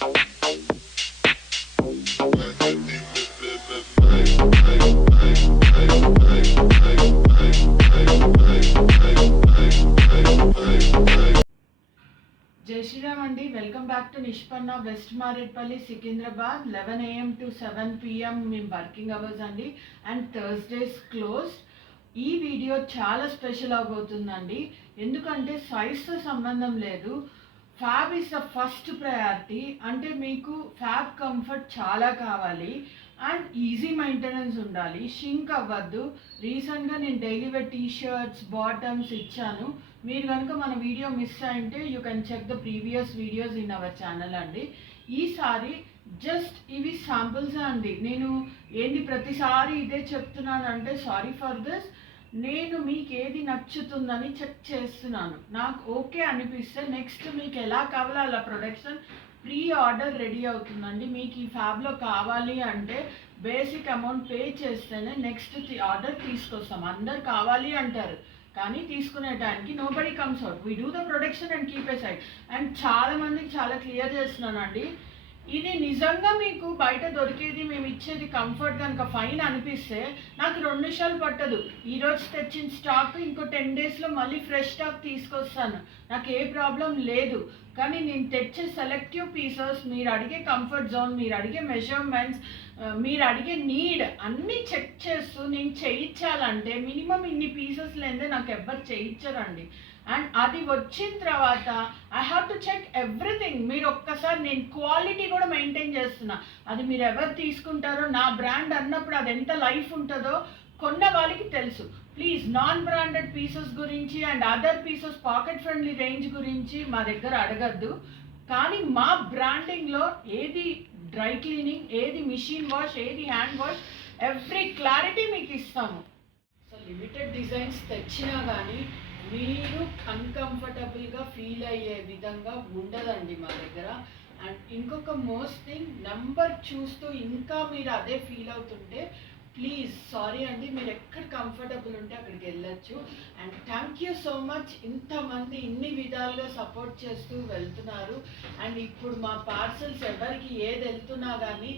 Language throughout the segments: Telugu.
జై శ్రీరామ్ అండి. Welcome back to Nishpanna west Marredpally Secunderabad. 11 AM to 7 PM మేము వర్కింగ్ అవర్స్ అండి. And Thursdays close. ఈ వీడియో చాలా స్పెషల్ అవబోతుందండి. ఎందుకంటే సైజ్తో సంబంధం లేదు. Fab is the first priority. అంటే మీకు ఫ్యాబ్ కంఫర్ట్ చాలా కావాలి అండ్ ఈజీ మెయింటెనెన్స్ ఉండాలి, షింక్ అవ్వద్దు. రీసెంట్గా నేను daily wear T shirts bottoms ఇచ్చాను. మీరు కనుక మన వీడియో మిస్ అయింటే you can check the previous videos in our channel అండి. ఈసారి జస్ట్ ఇవి శాంపుల్స్ అండి. నేను ఏంటి ప్రతిసారి ఇదే చెప్తున్నానంటే సారీ ఫర్ దిస్. నేను మీకు ఏది నచ్చుతుందని చెక్ చేస్తున్నాను. నాకు ఓకే అనిపిస్తే నెక్స్ట్ మీకు ఎలా కావాలో అలా ప్రొడక్షన్ ప్రీ ఆర్డర్ రెడీ అవుతుందండి. మీకు ఈ ఫ్యాబ్లో కావాలి అంటే బేసిక్ అమౌంట్ పే చేస్తేనే నెక్స్ట్ ఆర్డర్ తీసుకొస్తాం. అందరు కావాలి అంటారు కానీ తీసుకునే టైంకి nobody comes out. We do the production and keep a side. And చాలా మందికి చాలా క్లియర్ చేస్తున్నానండి. ఇది నిజంగా మీకు బయట దొరికేది మేము ఇచ్చేది కంఫర్ట్ కనుక ఫైన్ అనిపిస్తే నాకు 2 నిమిషాలు పట్టదు. ఈరోజు తెచ్చిన స్టాక్ ఇంకో 10 డేస్లో మళ్ళీ ఫ్రెష్ స్టాక్ తీసుకొస్తాను. నాకు ఏ ప్రాబ్లం లేదు. కానీ నేను తెచ్చే సెలెక్టివ్ పీసెస్, మీరు అడిగే కంఫర్ట్ జోన్, మీరు అడిగే మెజర్మెంట్స్, మీరు అడిగే నీడ్ అన్నీ చెక్ చేస్తూ నేను చేయించాలంటే మినిమం ఇన్ని పీసెస్ లేదే నాకు ఎవ్వరు చేయించరండి. అండ్ అది వచ్చిన తర్వాత I have to check everything. మీరు ఒక్కసారి నేను క్వాలిటీ కూడా మెయింటైన్ చేస్తున్నా. అది మీరు ఎవరు తీసుకుంటారో నా బ్రాండ్ అన్నప్పుడు అది ఎంత లైఫ్ ఉంటుందో కొన్న వాళ్ళకి తెలుసు. ప్లీజ్ నాన్ బ్రాండెడ్ పీసెస్ గురించి and other pieces pocket friendly range గురించి మా దగ్గర అడగద్దు. కానీ మా బ్రాండింగ్లో ఏది డ్రై క్లీనింగ్, ఏది మిషన్ వాష్, ఏది హ్యాండ్ వాష్, ఎవ్రీ క్లారిటీ మీకు ఇస్తాము. సో లిమిటెడ్ డిజైన్స్ తెచ్చినా కానీ మీరు అన్కంఫర్టబుల్గా ఫీల్ అయ్యే విధంగా ఉండదండి మా దగ్గర. అండ్ ఇంకొక మోస్ట్ థింగ్, నెంబర్ చూస్తూ ఇంకా మీరు అదే ఫీల్ అవుతుంటే ప్లీజ్ సారీ అండి, మీరు ఎక్కడ కంఫర్టబుల్ ఉంటే అక్కడికి వెళ్ళొచ్చు. And thank you so much. ఇంతమంది ఇన్ని విధాలుగా సపోర్ట్ చేస్తూ వెళ్తున్నారు. అండ్ ఇప్పుడు మా పార్సల్స్ ఎవరికి ఏది వెళ్తున్నా కానీ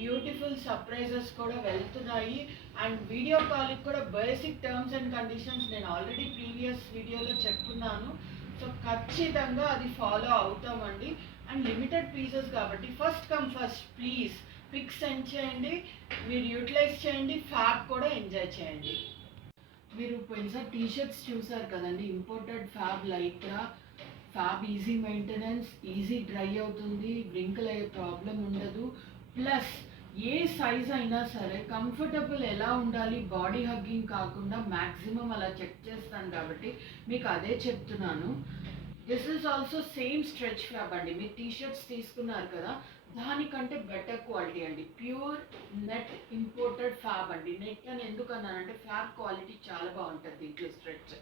బ్యూటిఫుల్ సర్ప్రైజెస్ కూడా వెళ్తున్నాయి. అండ్ వీడియో కాల్కి కూడా బేసిక్ టర్మ్స్ అండ్ కండిషన్స్ నేను ఆల్రెడీ ప్రీవియస్ వీడియోలో చెప్పుకున్నాను. సో ఖచ్చితంగా అది ఫాలో అవుతామండి. అండ్ లిమిటెడ్ పీసెస్ కాబట్టి first come first please picks send చేయండి, మీరు యూటిలైజ్ చేయండి, ఫ్యాబ్ కూడా ఎంజాయ్ చేయండి. మీరు పోయినసారి టీ షర్ట్స్ చూసారు కదండి, imported fab Lycra. Fab easy maintenance, easy dry అవుతుంది, వ్రింకిల్ అయ్యే ప్రాబ్లం ఉండదు. ప్లస్ ఏ సైజ్ అయినా సరే కంఫర్టబుల్ ఎలా ఉండాలి, బాడీ హగ్గింగ్ కాకుండా మ్యాక్సిమం అలా చెక్ చేస్తాను కాబట్టి మీకు అదే చెప్తున్నాను. This is also same stretch fab అండి. మీరు టీ షర్ట్స్ తీసుకున్నారు కదా, దానికంటే బెటర్ క్వాలిటీ అండి. ప్యూర్ నెట్ ఇంపోర్టెడ్ ఫ్యాబ్ అండి. నెట్ అని ఎందుకు అన్నానంటే ఫ్యాబ్ క్వాలిటీ చాలా బాగుంటుంది దీంట్లో స్ట్రెచ్.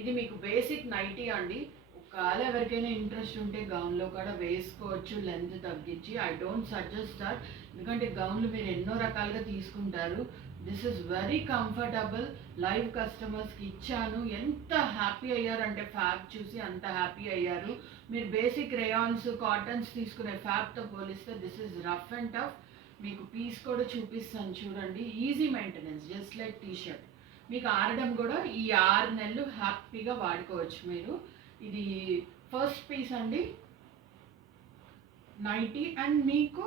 ఇది మీకు బేసిక్ నైటీ అండి. ఒకవేళ ఎవరికైనా ఇంట్రెస్ట్ ఉంటే గౌన్లో కూడా వేసుకోవచ్చు లెంత్ తగ్గించి. ఐ డోంట్ సజెస్ట్ దట్, ఎందుకంటే గౌన్లు మీరు ఎన్నో రకాలుగా తీసుకుంటారు. This is very comfortable. Live కస్టమర్స్కి ఇచ్చాను, ఎంత హ్యాపీ అయ్యారంటే ఫ్యాబ్ చూసి అంత హ్యాపీ అయ్యారు. మీరు బేసిక్ రేయాన్స్, కాటన్స్ తీసుకునే ఫ్యాబ్తో పోలిస్తే this is rough and tough. మీకు పీస్ కూడా చూపిస్తాను చూడండి. Easy maintenance, just like T shirt. మీకు ఆరడం కూడా ఈ 6 నెలలు హ్యాపీగా వాడుకోవచ్చు మీరు. ఇది ఫస్ట్ పీస్ అండి, నైటీ. అండ్ మీకు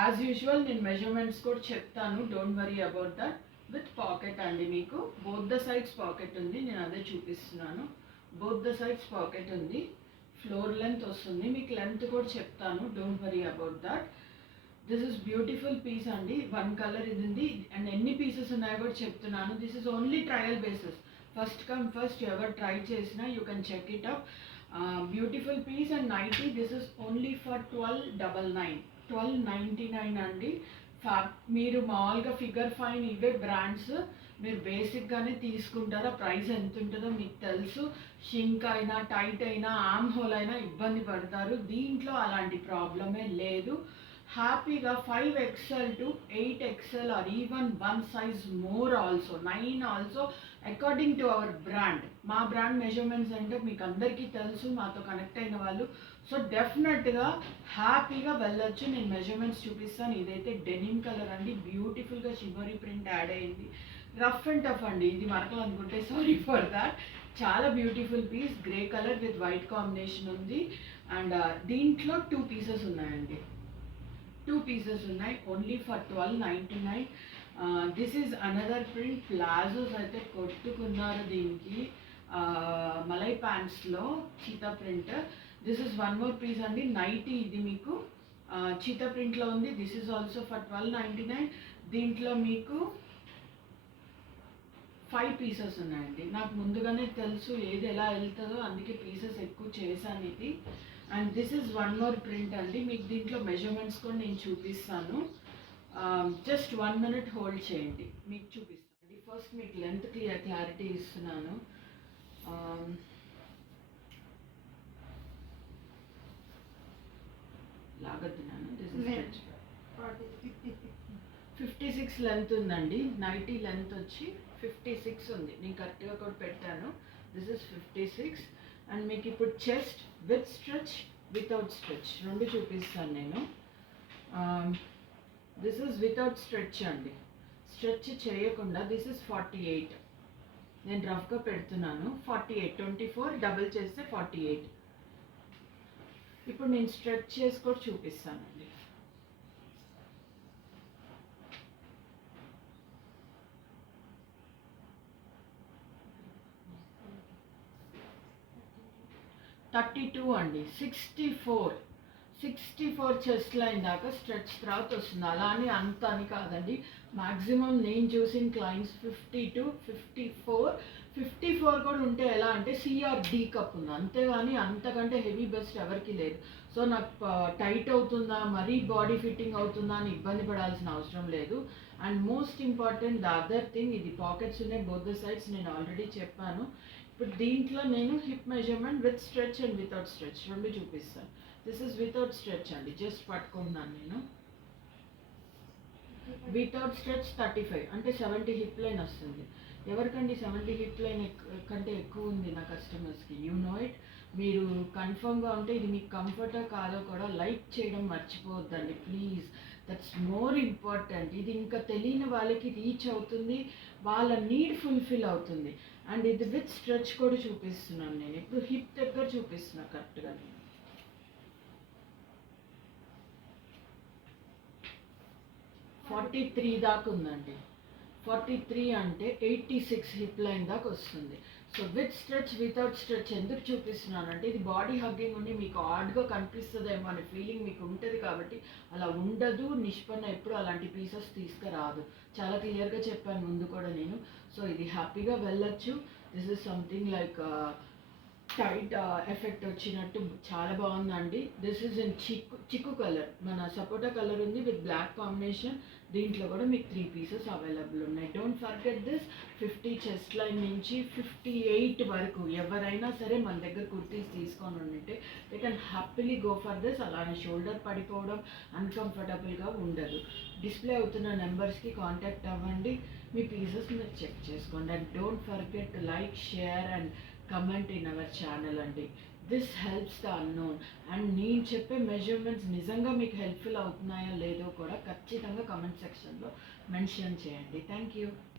యాజ్ యూజువల్ నేను మెజర్మెంట్స్ కూడా చెప్తాను, don't worry about that. With pocket అండి, మీకు బోత్ ద సైడ్స్ పాకెట్ ఉంది. నేను అదే చూపిస్తున్నాను. బోత్ ద సైడ్స్ పాకెట్ ఉంది, ఫ్లోర్ లెంత్ వస్తుంది. మీకు లెంత్ కూడా చెప్తాను, don't worry about that. This is beautiful piece అండి. 1 కలర్ ఇది ఉంది. అండ్ ఎన్ని పీసెస్ ఉన్నాయో కూడా చెప్తున్నాను. This is only trial basis. First come first, ఎవరు ట్రై చేసినా you can check it up. Beautiful piece and nighty. This is only for 1299 అండి. మీరు మామూలుగా ఫిగర్ ఫైన్ ఇవే బ్రాండ్స్ మీరు బేసిక్గానే తీసుకుంటారా, ప్రైస్ ఎంత ఉంటుందో మీకు తెలుసు. షింక్ అయినా టైట్ అయినా ఆమ్ హోల్ అయినా ఇబ్బంది పడతారు. దీంట్లో అలాంటి ప్రాబ్లమే లేదు. హ్యాపీగా 5XL to 8XL or even one size more also, 9 also, according to our brand. మా బ్రాండ్ మెజర్మెంట్స్ అంటే మీకు అందరికీ తెలుసు, మాతో కనెక్ట్ అయిన వాళ్ళు. సో డెఫినెట్గా హ్యాపీగా వెళ్ళొచ్చు. నేను మెజర్మెంట్స్ చూపిస్తాను. ఇదైతే డెనిమ్ కలర్ అండి, బ్యూటిఫుల్గా షిమరీ ప్రింట్ యాడ్ అయింది. రఫ్ అండ్ టఫ్ అండి, ఇది మరకలు అనుకుంటే సారీ ఫర్ దాట్. చాలా beautiful piece, grey colour with white combination ఉంది. అండ్ దీంట్లో 2 పీసెస్ ఉన్నాయండి, 2 పీసెస్ ఉన్నాయి, only for 1299. This is another print. Palazzos అయితే కొట్టుకున్నారు దీనికి. మలై ప్యాంట్స్లో cheetah print. This is one more piece అండి, నైటీ. ఇది మీకు చీతా ప్రింట్లో ఉంది. This is also for 1299. దీంట్లో మీకు 5 పీసెస్ ఉన్నాయండి. నాకు ముందుగానే తెలుసు ఏది ఎలా వెళ్తుందో, అందుకే పీసెస్ ఎక్కువ చేశాను ఇది. And this is one more print అండి. మీకు దీంట్లో మెజర్మెంట్స్ కూడా నేను చూపిస్తాను. జస్ట్ 1 minute హోల్డ్ చేయండి, మీకు చూపిస్తాను. ఫస్ట్ మీకు లెంత్ క్లారిటీ ఇస్తున్నాను. లాగొద్దున్నాను. దిస్ ఇస్ 56 లెంత్ ఉందండి. నైటీ లెంత్ వచ్చి 56 ఉంది. నేను కరెక్ట్గా కూడా పెట్టాను. This is 56. అండ్ మీకు ఇప్పుడు chest with stretch, without stretch రెండు చూపిస్తాను నేను. దిస్ ఇస్ వితౌట్ స్ట్రెచ్ అండి, స్ట్రెచ్ చేయకుండా. This is 48. నేను రఫ్గా పెడుతున్నాను. 48, 24 డబుల్ చేస్తే 48. ఇప్పుడు నేను స్ట్రెచ్ చేసి కూడా చూపిస్తానండి. థర్టీ-2 అండి. 64 చెస్ట్ లైన్ దాకా స్ట్రెచ్ తర్వాత వస్తుంది. అలా అని అంత అని కాదండి. మ్యాక్సిమం నేను చూసిన క్లయింట్స్ 52, 54 కూడా ఉంటే ఎలా అంటే సిఆర్డి కప్ ఉంది, అంతేగాని అంతకంటే హెవీ బెస్ట్ ఎవరికి లేదు. సో నాకు టైట్ అవుతుందా, మరీ బాడీ ఫిట్టింగ్ అవుతుందా అని ఇబ్బంది పడాల్సిన అవసరం లేదు. And most important the other thing, ఇది పాకెట్స్ ఉన్నాయి బోత్ ద సైడ్స్, నేను ఆల్రెడీ చెప్పాను. ఇప్పుడు దీంట్లో నేను hip measurement with stretch and without stretch రెండు చూపిస్తాను. దిస్ ఇస్ వితౌట్ స్ట్రెచ్ అండి, జస్ట్ పట్టుకుంటున్నాను నేను. వితౌట్ స్ట్రెచ్ 35 అంటే 70 హిప్ లైన్ వస్తుంది. ఎవరికండి 70 హిప్ లైన్ కంటే ఎక్కువ ఉంది నా కస్టమర్స్కి? You know it. మీరు కన్ఫర్మ్గా ఉంటే ఇది మీకు కంఫర్టా కాదో కూడా లైక్ చేయడం మర్చిపోవద్దండి ప్లీజ్. That's more important. ఇది ఇంకా తెలియని వాళ్ళకి రీచ్ అవుతుంది, వాళ్ళ నీడ్ ఫుల్ఫిల్ అవుతుంది. అండ్ ఇది విత్ స్ట్రెచ్ కూడా చూపిస్తున్నాను నేను. ఇప్పుడు హిప్ దగ్గర చూపిస్తున్నా కరెక్ట్గా నేను. 43 దాకా ఉందండి. 43 అంటే 86 హిప్ లైన్ దాకా వస్తుంది. So with stretch without stretch ఎందుకు చూపిస్తున్నానంటే ఇది బాడీ హగ్గింగ్ ఉండి మీకు ఆడ్గా కనిపిస్తుందేమో అనే ఫీలింగ్ మీకు ఉంటుంది కాబట్టి అలా ఉండదు. నిష్పన్న ఎప్పుడు అలాంటి పీసెస్ తీసుకురాదు, చాలా క్లియర్గా చెప్పాను ముందు కూడా నేను. సో ఇది హ్యాపీగా వెళ్ళొచ్చు. This is something like tight effect వచ్చినట్టు చాలా బాగుందండి. దిస్ ఇస్ ఇన్ చిక్కు కలర్, మన సపోటా కలర్ ఉంది విత్ బ్లాక్ కాంబినేషన్. దీంట్లో కూడా మీకు 3 పీసెస్ అవైలబుల్ ఉన్నాయి. Don't forget this. 50 chest line నుంచి 58 వరకు ఎవరైనా సరే మన దగ్గర కుర్తీస్ తీసుకొని ఉంటే they can happily go for this. అలానే షోల్డర్ పడిపోవడం అన్కంఫర్టబుల్గా ఉండదు. డిస్ప్లే అవుతున్న నెంబర్స్కి కాంటాక్ట్ అవ్వండి, మీ పీసెస్ మీరు చెక్ చేసుకోండి. And don't forget to like, share and comment in our channel అండి. This helps the unknown. And నేను చెప్పే మెజర్మెంట్స్ నిజంగా మీకు హెల్ప్ఫుల్ అవుతున్నాయో లేదో కూడా ఖచ్చితంగా కమెంట్ సెక్షన్లో మెన్షన్ చేయండి. Thank you.